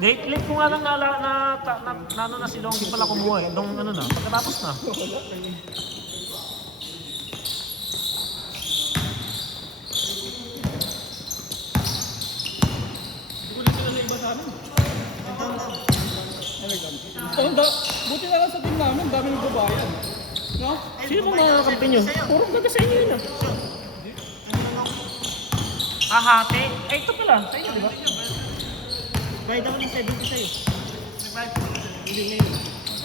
Late ko nga lang ano na si Longgi pala kumuha eh. Nung ano na, pagkatapos na. Hindi ko na sila na iba sa amin. Buti na lang sa team namin, dami ng babayan. No? Sino bang mga kampi nyo? Puro gaga sa inyo yun ah. Hati? Eh ito pala, sa inyo di ba? Bayad ako ng 70 sa'yo. Hindi ngayon.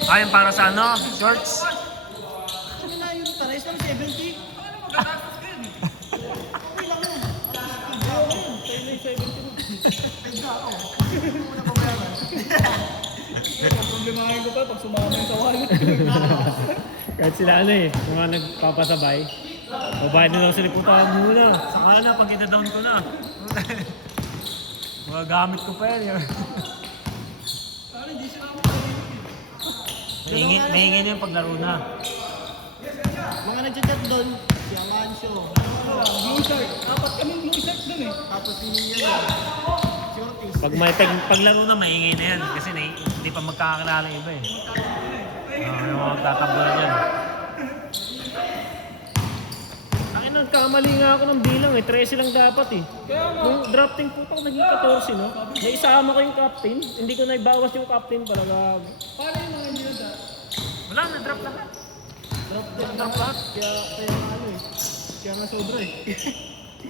Ayun para sa ano, shorts. Ano na yung tarais ng 70? Okay lang yun. Sa'yo na yung 70 mo. Pwede ako. Hindi mo na pabayaran. Problemahin ko pa pag sumama yung sa wallet. Kahit sila ano eh, mga nagpapasabay. Babayad na lang sa liputan muna. Saka na, pag ita-down ko na. Mga gamit ko pa yan. Maingay na yung paglaro na. Mga nag-chat doon, si Amancio. Blue shirt. Apat kaming blue shirt dun eh. Tapos si Ortiz. Paglaro na, maingay na yan. Kasi hindi pa magkakakilala yung iba eh. Yung mga magtatabla na yan. Nagkamali nga ako ng bilang eh. 13 lang dapat eh. Nung drafting po ako naging 14 no? Naisama ko yung captain. Hindi ko naibawas yung captain talaga. Paano yung mga hindi na Wala na, drop lahat. Drop lahat. Kaya ano eh. Kaya nga sobra eh.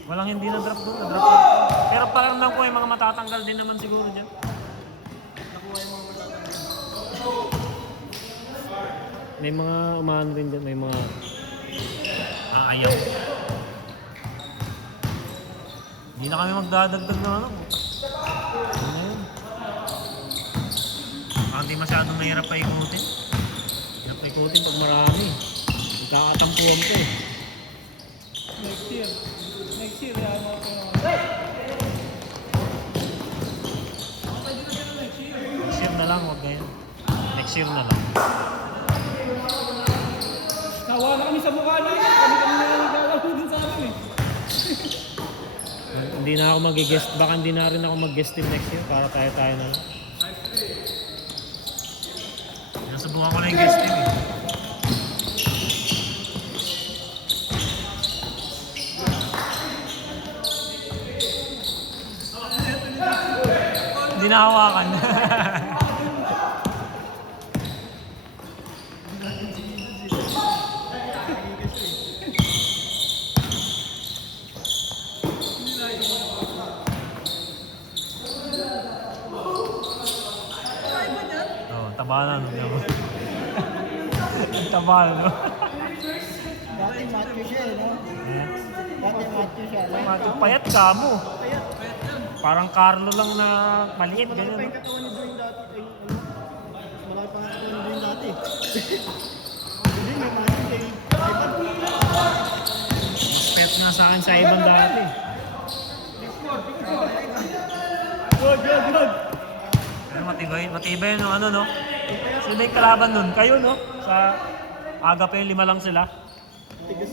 Walang hindi na drop doon. Na-drop lang. Pero parang lang ko yung mga matatanggal din naman siguro dyan. Nakuha yung mga matatanggal. May mga umahan rin dyan. May mga ayaw. Hindi na kami magdadagdag na ano. Ano na yun? Hindi masyadong mahirap pa ikutin. Hirap pa ikutin pag marami. Magkakatampuan ko eh. Next year. Next year, yan ako. Next year na lang, huwag ganyan. Next year na lang. Nawa na kami sa mukha na yun. Kami na naglalaro din sa amin eh. Hindi na ako mag-guest. Baka hindi na rin ako mag-guest team next year para tayo-tayo na lang. Nasubukan ko na yung guest team eh. Hindi na hawakan. Tabanan. Tabanan, no? Dati Matthew siya eh, no? Dati Matthew siya. Payat ka mo. Parang Carlo lang na maliit, Malaki gano'n. pa yung katawan ni Dwayne dati. Malaki pa yung katawan ni Dwayne dati. Hindi, may Matthew kay Ivan. Pet nga sa akin sa ibang dati. Good. Pero matibay yung ano, no? Sino yung kalaban nun? Kayo, no? Sa aga pa yung 5 lang sila.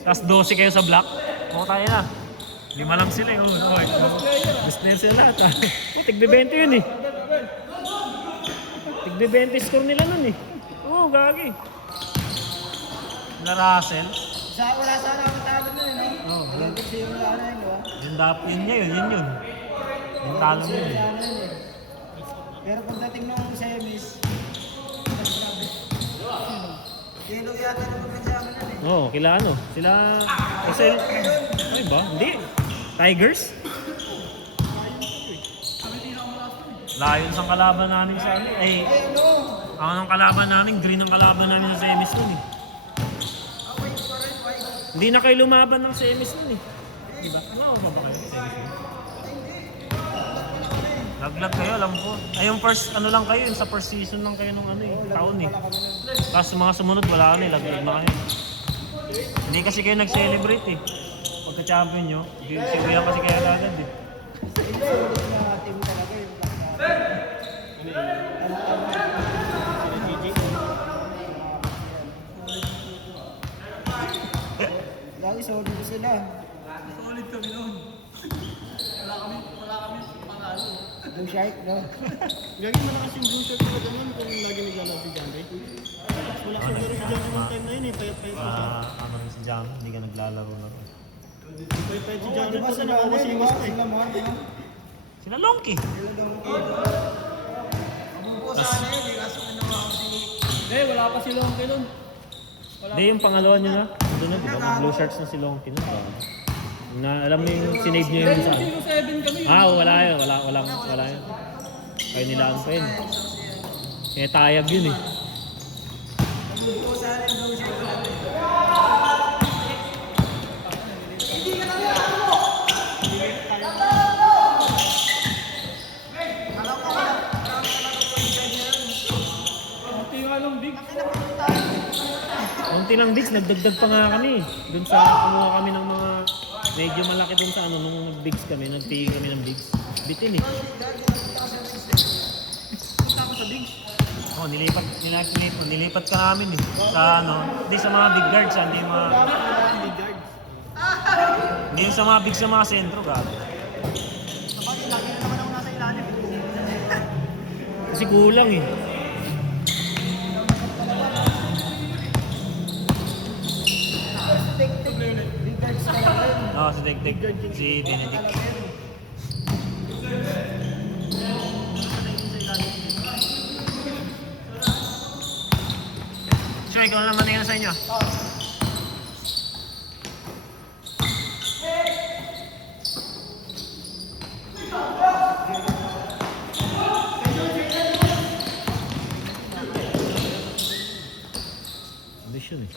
Tapos 12 kayo sa block. Oo, tayo na. 5 lang sila yun. Best player sila lahat. Tigbe-20 yun eh. Tigbe-20 score nila nun eh. Oo, gagi. Na Russell. Wala sana ako tawag na eh, no? Oo. Walang kasi yung ano yun, di ba? Yun dapat yun niya yun. Yung talo yun eh. Ano yun eh. Pero pagdating ng semis, grabe. Kilo yata naman kasama nun eh. Oo, kila ano? Sila SL. Ay ba? Hindi. Tigers? Lions ang kalaban namin sa ano. Eh, Ano? ang kalaban namin, green ang kalaban namin sa semis nun eh. Hindi na kayo lumaban ng semis nun eh. Diba? Ano ba kayo sa semis nun? Laglag kayo, alam ko. Ay, yung first, ano lang kayo, yung sa first season lang kayo nung ano eh, taon eh. Tapos mga sumunod, wala na eh, laglag na kayo. Hindi kasi kayo nag-celebrate eh. Pagka-champion nyo, sinuyan kasi kayo agad eh. Hindi, ulit na team talaga yung lagi solid sila. Solid kami noon. Wala kami panalo. Blue Shark, no? Gagi malakas yung blue shirt talaga nun kung lagi naglalaro si John Ray. Wala sa laro si John Ray nung time na yun eh. Payat-payat na siya. Ano rin si Jam, hindi ka naglalaro lang. Payat-payat si John Di Ray ba po sila na ano, di ba? nakakasimas eh. Sila mo, di ba? Sila Longki. Sila daw mo Mabubuo sana yun, eh, kaso ano ako si... Wala pa si Longke nun. Hindi, yung pangalawa niya na. Doon na, di ba? May blue shirts na si Longki na. Na, alam mo yung sinave niya yun sa... 0-7 kami. Wala yun. Wala yun. Kaya nilaan pa yun. Kaya tayag yun eh. Mabubuo sana yung Blue Shark natin. Konti nga lang big. Konti lang bigs, nagdagdag pa nga kami. Doon sa kumuha kami ng mga medyo malaki doon sa ano, nung nag-bigs kami, nagtingin kami ng bigs. Bitin eh. Punta ako sa big. Oh, nilipat ka namin eh. Sa ano, hindi sa mga big guards, hindi yung mga... Big guards. Hindi yung sa mga big sa mga sentro, gabi. Sabagay, lagi na naman ako nasa ilalim. Kasi kulang eh. Big guards talaga yun. Oo, si Degdeg, si Benedict. Sure, ikaw naman tingnan sa inyo. Condition eh.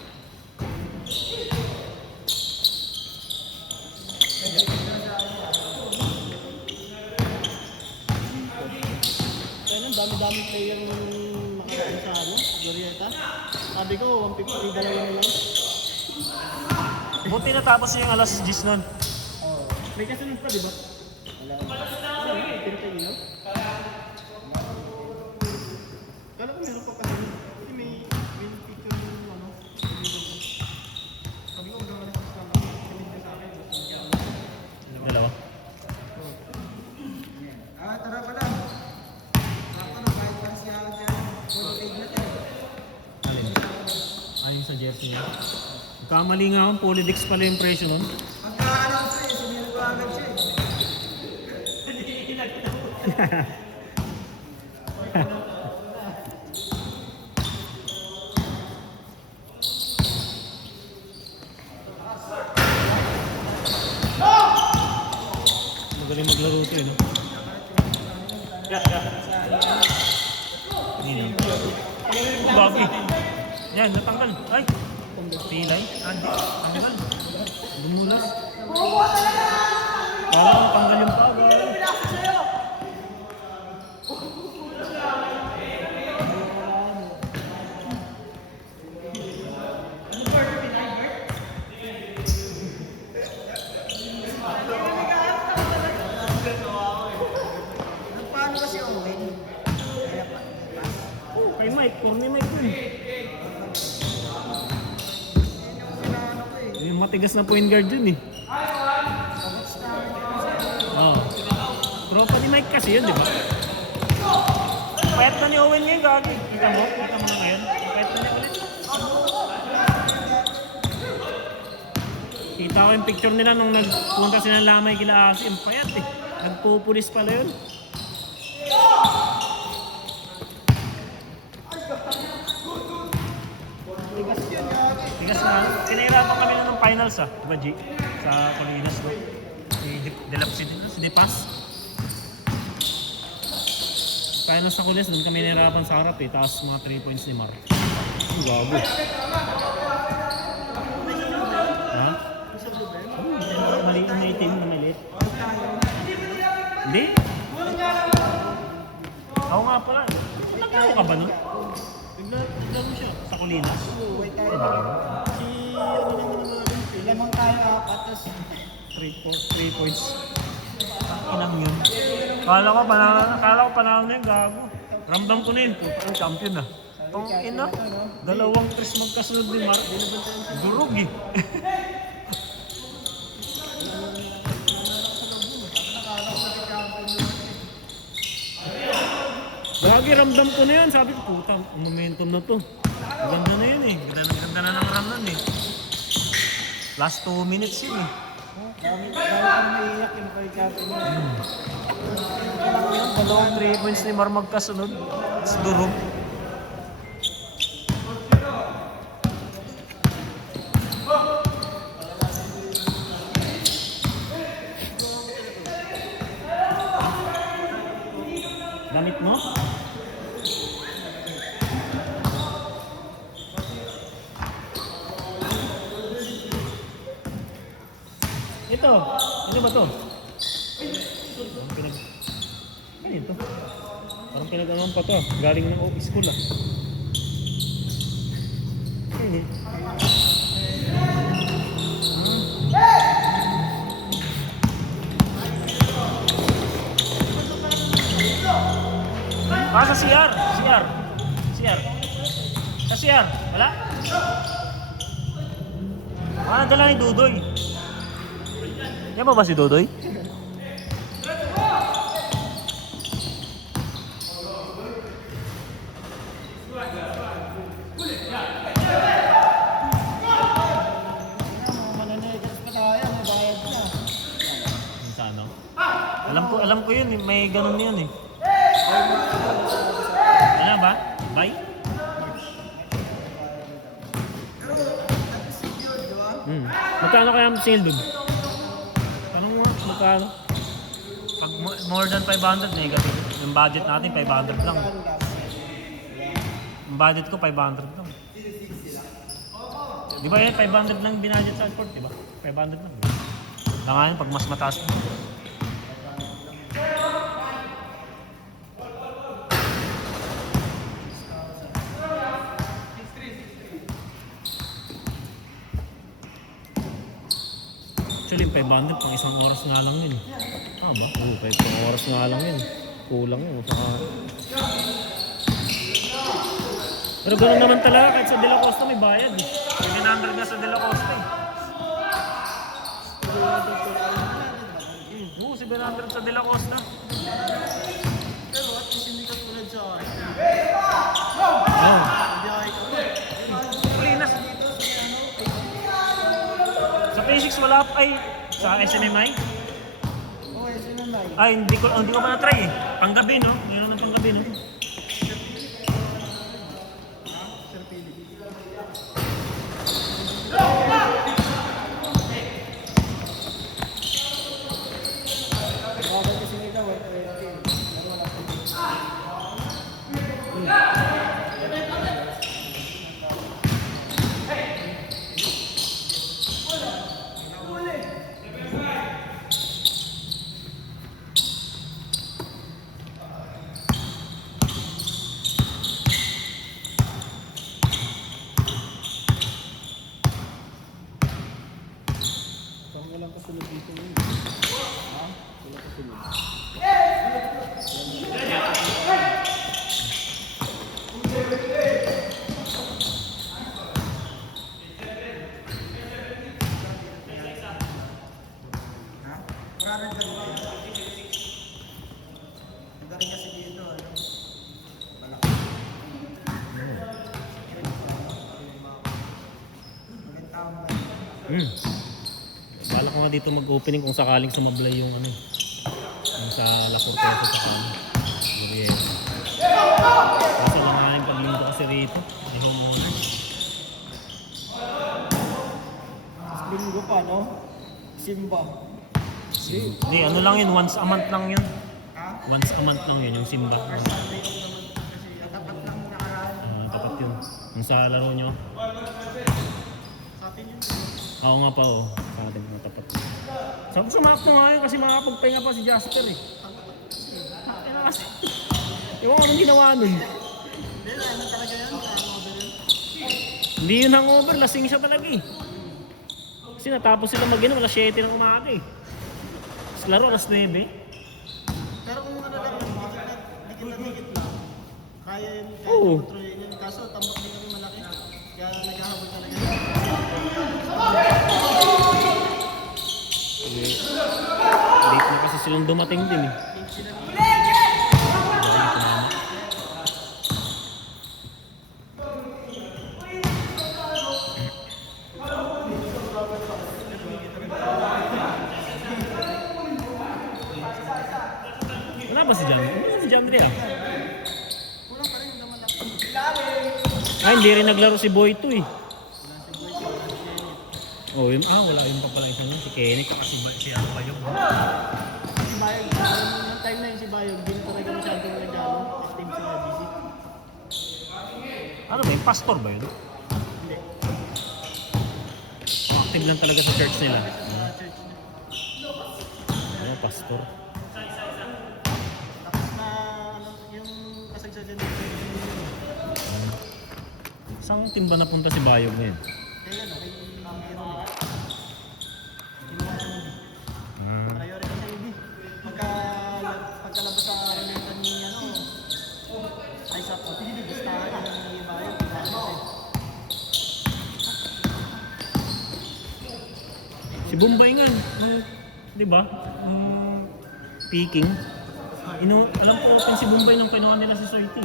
Kaya nang dami-dami player nung nakarating sa ano, Glorieta. Sabi ko, 150 dalawa na lang. Buti natapos yung alas 10 nun. May kasunod pa, di ba? Wala, pinta ilaw. Kala ko meron pa kasunod. Kasi may picture yung ano. Sabi ko, magkakaroon sa kasama. Sabihin ka sa akin. Dalawa. Tara pala. Ako na, kahit pa siya ako dyan. Full page na tayo. Alin? Ayon sa jersey niya. Kamali nga akong Polydix pala yung presyo nun. Pagka-announce na yun, sinilo ko agad siya eh. Magaling maglaro ito eh, no? Hindi na. Bagay. Yan, natanggal. Ay! Pilay. Andi. Tanggal. Bumulas. Parang natanggal yung pag. Paano kasi Owen? Kaya pa, pass. Kay Mike. Corny Mike dun. Kailangan ko eh. Yung matigas na point guard dun eh. Sagot sa amin kasi. Oo. Tropa ni Mike kasi yun, di ba? Payat na ni Owen ngayon, gagi. Kita mo? Kita mo na ngayon? Payat na niya ulit. Kita ko yung picture nila nung nagpunta sila ng Lamay kila Asi. Ang payat eh. Nagpupulis pala yun. Tigas nga. Pinahirapan kami nun ng finals ah. Diba G? Sa Colinas no? Si Delapsi dito, si Depas. Finals sa Colinas, doon kami nahirapan sa harap eh. Tapos mga 3 points ni Mar. Ang gago. Ha? Maliit na itim na maliit. Hindi. Ako nga pala. Naglaro ka ba nun? Naglaro siya. Sa Colinas? Wait tayo. Ano ba kayo? Si ano naman ang natin. Lamang tayo apat, tapos 3 points. Inang yun. Kala ko panalo na yun, gago. Ramdam ko na yun. Puto, champion na. Tong ina. Dalawang tres magkasunod ni Mark. Durog eh. Lagi ramdam ko na yun. Sabi ko, putang, ang momentum na to. Ang ganda na yun eh. Ganda na ng ram nun eh. Last 2 minutes yun eh. Dami ko naiiyak yung kay Captain. Dalawang 3 points ni Mar magkasunod. It's durog. Damit mo? Ito ba to? Ano ito? Parang pinag-anon pa to. Galing ng school ah. Ano eh? Sa CR. Sa CR. Wala? Dala ni Dudoy. Yan ba si Dudoy? Mananayos pa tayo, may bayad na. Sa ano? Alam ko yun, may ganun yun eh. Ano ba? Bye? Magkano kaya ang sale dun? Tanong mo, magkano? Pag more than 500, negative. Yung budget natin, 500 lang. Yung budget ko, 500 lang. Di ba yan, 500 lang binudget sa sport, di ba? 500 lang. Langayon, pag mas mataas mo. Actually, 500 pang isang oras nga lang yun. Ah ba? Oo, 5 oras nga lang yun. Kulang yun. Saka... Pero ganoon naman talaga kahit sa De La Costa may bayad eh. 700 nga sa De La Costa eh. Oo, 700 sa De La Costa. Pero at least hindi ka tulad sa akin. Oo. Biyahe ka pa. Linas. Sa P6 wala pa ay sa SMMI? Oo, yun naman. Ay, hindi ko pa na-try eh. Panggabi no? Meron ng panggabi no? Bakit kasi nila, 120. Parang walang kasunod dito yun. Ha? Walang kasunod. Ha? Parang ganun. Ang galing kasi dito, ano? Malaki. Magandang tao mo. Bala ko nga dito mag-opening kung sakaling sumablay yung ano. Yung sa La Cortesa sa kanya. Gurieta. Kaso lang nga yung paglinggo kasi rito. Hindi ko muna. Linggo pa, no? Simba. Hindi, ano lang yun. Once a month lang yun. Ha? Once a month lang yun, yung simba. Sunday of the month kasi tapat lang nakaraan. Tapat yun. Yung sa laro nyo. Sa atin yun. Oo nga pa, oo. Sa atin mga tapat. Sabi ko sumakto nga yun kasi makapagpahinga pa si Jasper eh. Kaya kasi. Ewan ko anong ginawa nun. Hindi, ano talaga yan? Hangover yun. Hindi yun hangover, lasing siya talaga eh. Kasi natapos sila mag-inom, alas 7 ng umaga eh. Tapos laro, alas 9. Pero kung ano lang, dikit lang. Kaya yun, kaya Oo. kontrolin yun. Kaso tambak din kami malaki. Kaya naghahabol talaga. Late na kasi silang dumating din eh. ba si John? Ano si John Ria? Kulang pa rin yung naman lang. Ay, hindi rin naglaro si Boy to eh. Oh, yun. Wala yun pa pala isang yun. Si Kenny, kasi si ano ba yun? Si Bayog, nung time na yun si Bayog, hindi na talaga masyadong nag-ano, active sa GC. Ano ba yun? Pastor ba yun? Hindi. Active lang talaga sa church nila. Sa church na. Ano, pastor? Tapos na, ano, yung kasagsagan dito. Saan timba napunta si Bayog ngayon? Kaya ano, kay Hero. Kinuha siya mo. Priority sa UB. Pagkalabas sa American ni ano, ay sa basta ni Bayog. Si Bombay nga, di ba? Peking. Alam ko open si Bombay nung kinuha nila si Soiti.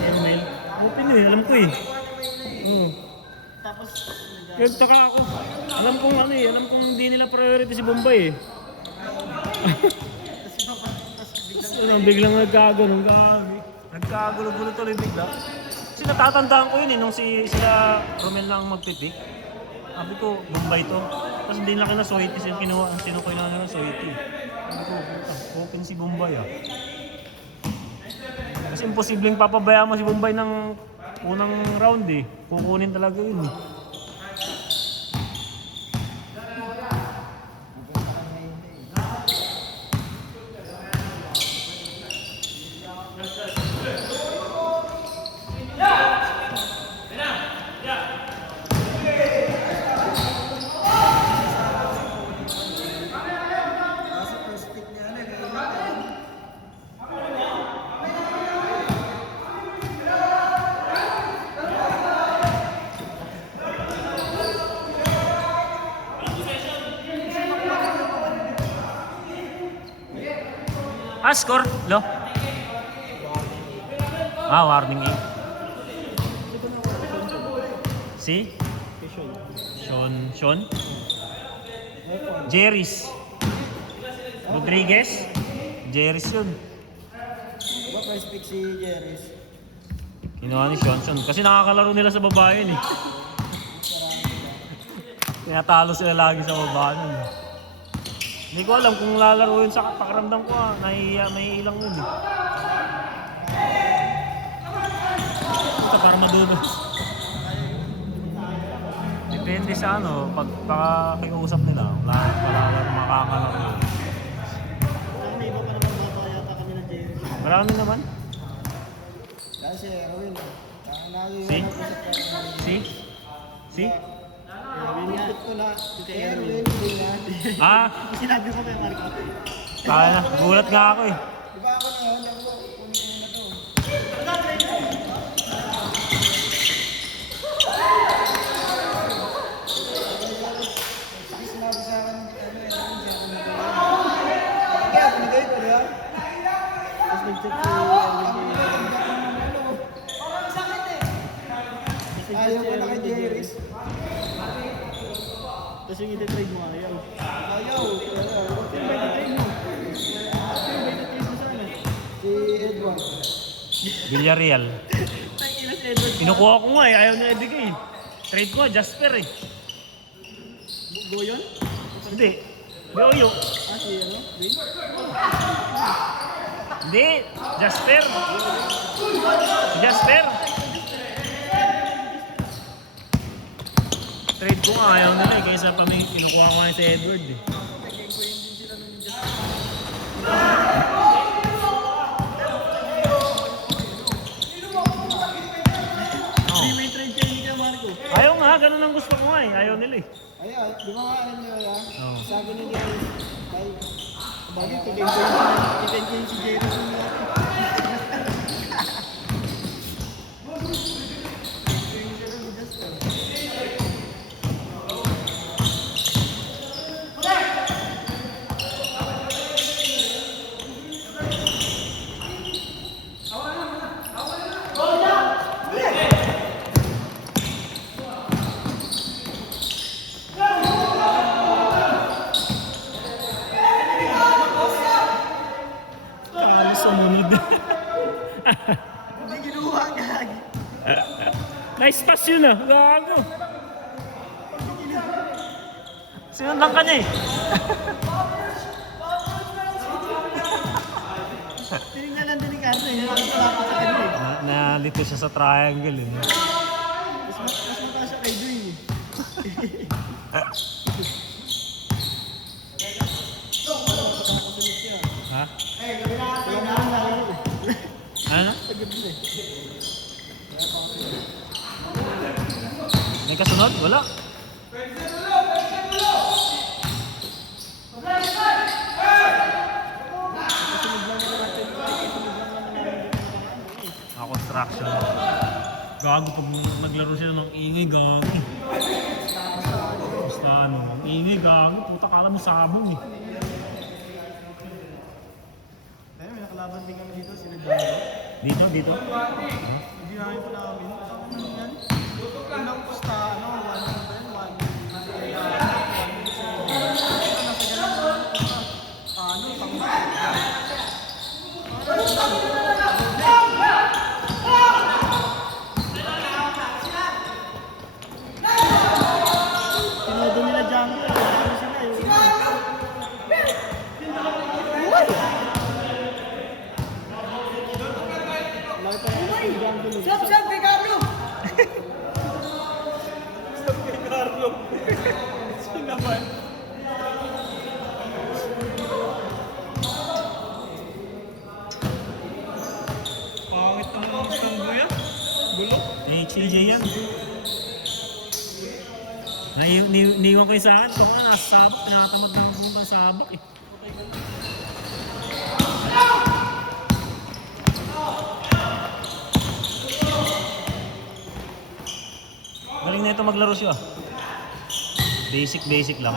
Pero Mel, open alam ko eh. Oo. Tapos, Kaya taka ako. Alam kong hindi nila priority si Bombay eh. Biglang nagkagulo-gulo tuloy bigla. Kasi natatandaan ko yun eh, nung sila Romel lang magpipick. Sabi ko, Bombay to. Tapos hindi na kina Soiti, sino kinuha na ng Soiti. Sabi ko, open si Bombay ah. Kasi imposibleng papabayaan mo si Bombay ng unang round eh. Kukunin talaga yun eh. Kaso first pick niya na, kailangan. Score, lo? Warning eh. Si? Sean? Jerry's. Rodriguez? Jerry's yun. Diba first pick si Jerry's? Kinuha ni Sean. Kasi nakakalaro nila sa baba yun eh. Tinatalo sila lagi sa baba nun. Hindi ko alam kung lalaro yun sa pakiramdam ko may ilang yun eh. Ito para madulas. Depende sa pagkakakiusap nila. Wala makakalaro yun. may iba pa naman bata yata kami ng Jerry. Marami naman. Kasi Erwin, Si? Si? Pinipit ko na. Si Erwin, hindi na. Sinabi ko kay Marco. Kaya na. Gulat nga ako eh. Diba ako na yun, ako, kunin ko na to. Kasi sinabi sa akin, Erwin, siya ako nag-iwan. Kaya, pinigay ko, diba? Tapos nag-check si Erwin. Ayaw ko na kay Jerry's. Tapos yung iti-trade mo, ayaw. Ayaw. Sino ba iti-trade mo? Sino ba iti-trade mo sana? Si Edward. Villarreal. Ay, ina si Edward. Kinukuha ko nga eh. Ayaw na ibigay. Trade ko Jasper eh. Goyon? Hindi. Yoyo. Si ano? Wayne? Hindi. Jasper. Jasper. Trade ko nga. Ayaw na eh. Kaysa pa may kinukuha ko nga si Edward eh. Hindi may trade kayo ni Marco. Ayaw nga. Ganun ang gusto ko nga eh. Ayaw nila eh. Ayaw, di ba nga alam niyo yan? Oo. Sabi ni Jerry's, ay, Bagay, tigay ko yung si Jerry. sumunod. Hindi kinuha gag. Nice pass yun ah. Gago. Sinundan ka niya eh. Tinignan lang din ni Carlo, yun ang wala pa sa kanya eh. Nalito siya sa triangle eh. Mas mataas siya kay Dwayne eh. Ha? Wala na lang nalaro eh. Ano? Tagad din eh. May kasunod? Wala. Kasunod lang na natin. Kasunod lang na natin. Construction. Gago pag naglaro sila ng ingay, gago. Basta ano, ingay, gago. Puta kala mo sabong eh. Pero may nakalaban din kami dito, sila Django. Dito. Hindi namin po namin. Ano yan? Unang pusta, ano, 1, Tinodo nila Django. Ano sila eh. Laki pa rin yung Django nila. Sab kay Carlo. Pangit ang mga Istanbul yan. Gulo. HJ yan. Niiwan ko yung sa akin. Baka natamad na ako pumunta sa sabak eh. Galing na ito maglaro siya. Basic lang.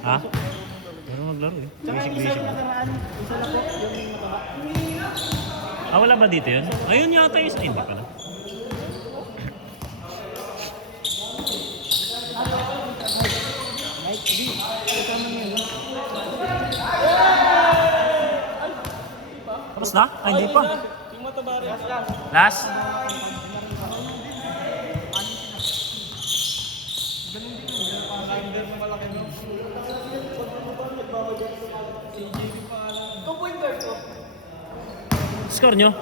Ha? Pero maglaro eh. Basic lang. Nakaraan, isa na po, yung mataba. Wala ba dito yun? Ayun yata yung isa. Hindi pala. Mike, di. Ito naman yun. Tapos na? Ay, hindi pa. Yung mataba rin. Last? Score nyo?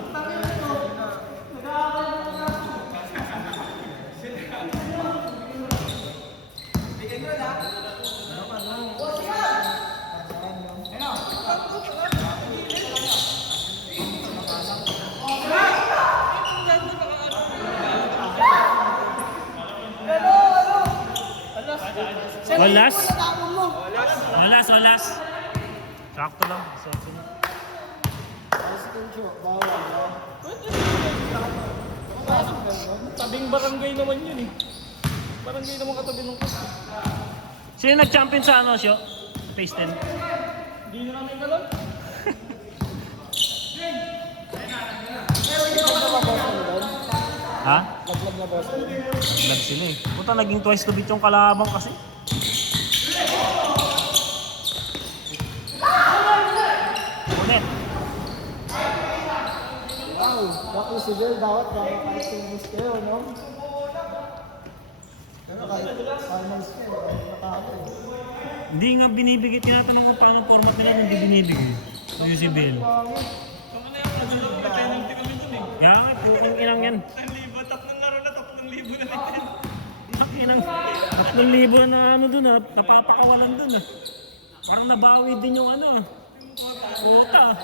Walas? Walas. Sakto lang. Sakto lang. Tabing barangay naman yun eh. Barangay naman katabi ng kus. Sino nag-champion sa ano, Syo? Phase 10? Hindi na namin galon. Ha? Laglag na boss. Naglag sila eh. Puta, naging twice to beat yung kalabang kasi. Ulit. Wow, bako si Girl dapat kahit tumus kayo, no? Pero kahit finals kayo, kahit matalo. Hindi nga binibigay. Tinatanong ko paano format nila hindi binibigay. Yung si Bill. Penalty kami dun eh. Kaya nga, putang inang yan. 1,000, tatlong laro na 3,000 na lang. Ang inang 3,000 na ano dun ah. Napapakawalan dun ah. Parang nabawi din yung ano ah. Puta.